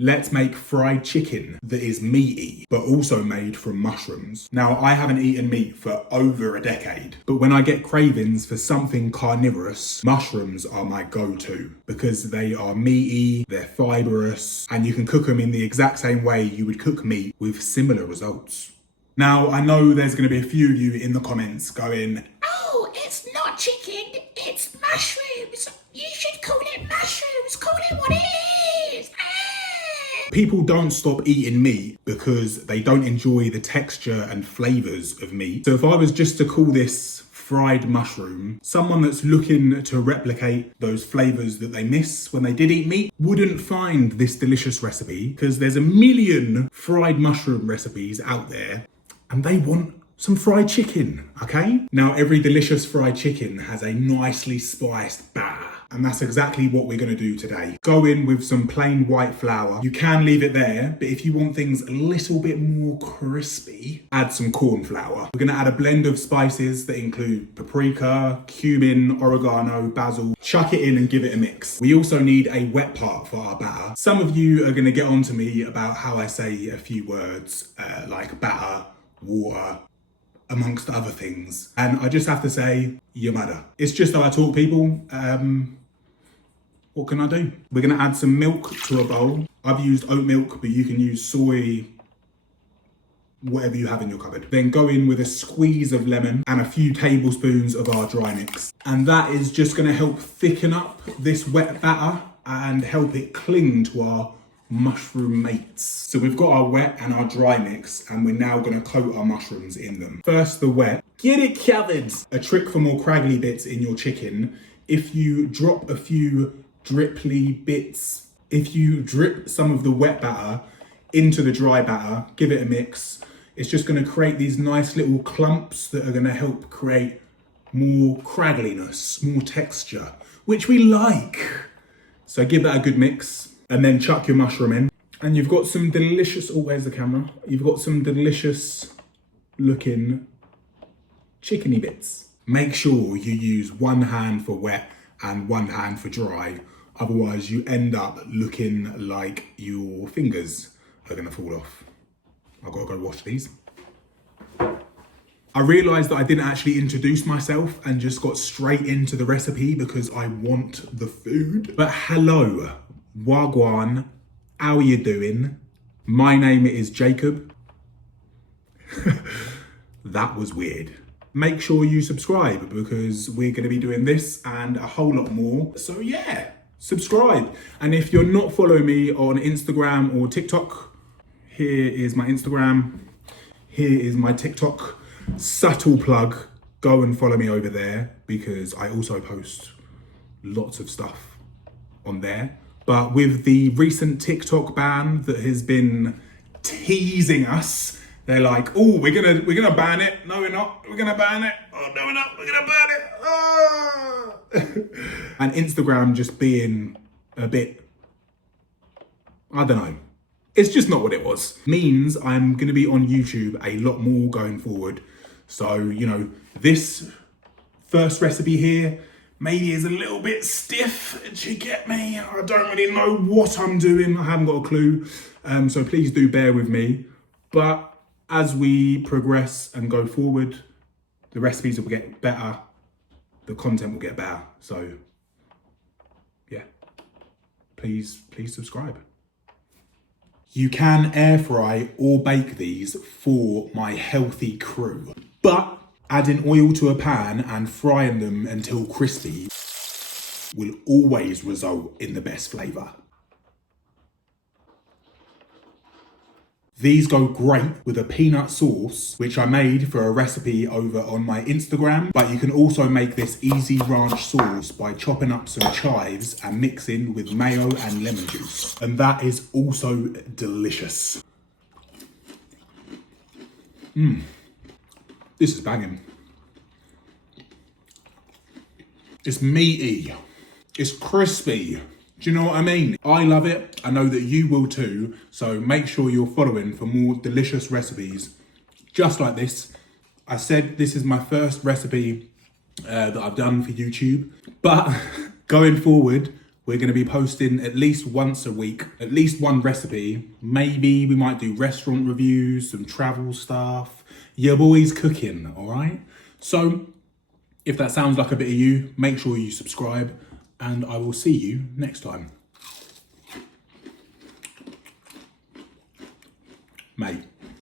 let's make fried chicken that is meaty, but also made from mushrooms. Now, I haven't eaten meat for over a decade, but when I get cravings for something carnivorous, mushrooms are my go-to because they are meaty, they're fibrous, and you can cook them in the exact same way you would cook meat with similar results. Now, I know there's going to be a few of you in the comments going, "Oh, it's not chicken, it's mushrooms. You should call it mushrooms. Call it what it is." People don't stop eating meat because they don't enjoy the texture and flavours of meat. So if I was just to call this fried mushroom, someone that's looking to replicate those flavours that they miss when they did eat meat wouldn't find this delicious recipe because there's a million fried mushroom recipes out there and they want some fried chicken, okay? Now, every delicious fried chicken has a nicely spiced batter. And that's exactly what we're gonna do today. Go in with some plain white flour. You can leave it there, but if you want things a little bit more crispy, add some corn flour. We're gonna add a blend of spices that include paprika, cumin, oregano, basil. Chuck it in and give it a mix. We also need a wet part for our batter. Some of you are gonna get on to me about how I say a few words like batter, water, amongst other things. And I just have to say, your mother. It's just how I talk, people. What can I do? We're gonna add some milk to a bowl. I've used oat milk, but you can use soy, whatever you have in your cupboard. Then go in with a squeeze of lemon and a few tablespoons of our dry mix. And that is just gonna help thicken up this wet batter and help it cling to our mushroom mates. So we've got our wet and our dry mix, and we're now gonna coat our mushrooms in them. First, the wet. Get it covered. A trick for more craggly bits in your chicken, if you drop a few dripply bits, if you drip some of the wet batter into the dry batter, give it a mix, it's just gonna create these nice little clumps that are gonna help create more craggliness, more texture, which we like. So give that a good mix and then chuck your mushroom in. And you've got some delicious, oh, where's the camera? You've got some delicious looking chickeny bits. Make sure you use one hand for wet and one hand for dry. Otherwise you end up looking like your fingers are gonna fall off. I've gotta go wash these. I realised that I didn't actually introduce myself and just got straight into the recipe because I want the food. But hello, wagwan, how are you doing? My name is Jacob. That was weird. Make sure you subscribe because we're gonna be doing this and a whole lot more. So yeah, subscribe. And if you're not following me on Instagram or TikTok, here is my Instagram, here is my TikTok. Subtle plug, go and follow me over there because I also post lots of stuff on there. But with the recent TikTok ban that has been teasing us, they're like, oh, we're gonna ban it. No, we're not. We're gonna ban it. Oh, no, we're not. We're gonna ban it. Oh. And Instagram just being a bit, I don't know. It's just not what it was. Means I'm gonna be on YouTube a lot more going forward. So, you know, this first recipe here maybe is a little bit stiff, do you get me? I don't really know what I'm doing. I haven't got a clue. So please do bear with me. But as we progress and go forward, the recipes will get better, the content will get better. So yeah, please subscribe. You can air fry or bake these for my healthy crew, but adding oil to a pan and frying them until crispy will always result in the best flavour. These go great with a peanut sauce, which I made for a recipe over on my Instagram, but you can also make this easy ranch sauce by chopping up some chives and mixing with mayo and lemon juice. And that is also delicious. This is banging. It's meaty, it's crispy. Do you know what I mean? I love it. I know that you will too. So make sure you're following for more delicious recipes just like this. I said this is my first recipe that I've done for YouTube, but going forward, We're going to be posting at least once a week, at least one recipe. Maybe we might do restaurant reviews, some travel stuff. Your boy's cooking, all right? So if that sounds like a bit of you, make sure you subscribe and I will see you next time. Mate.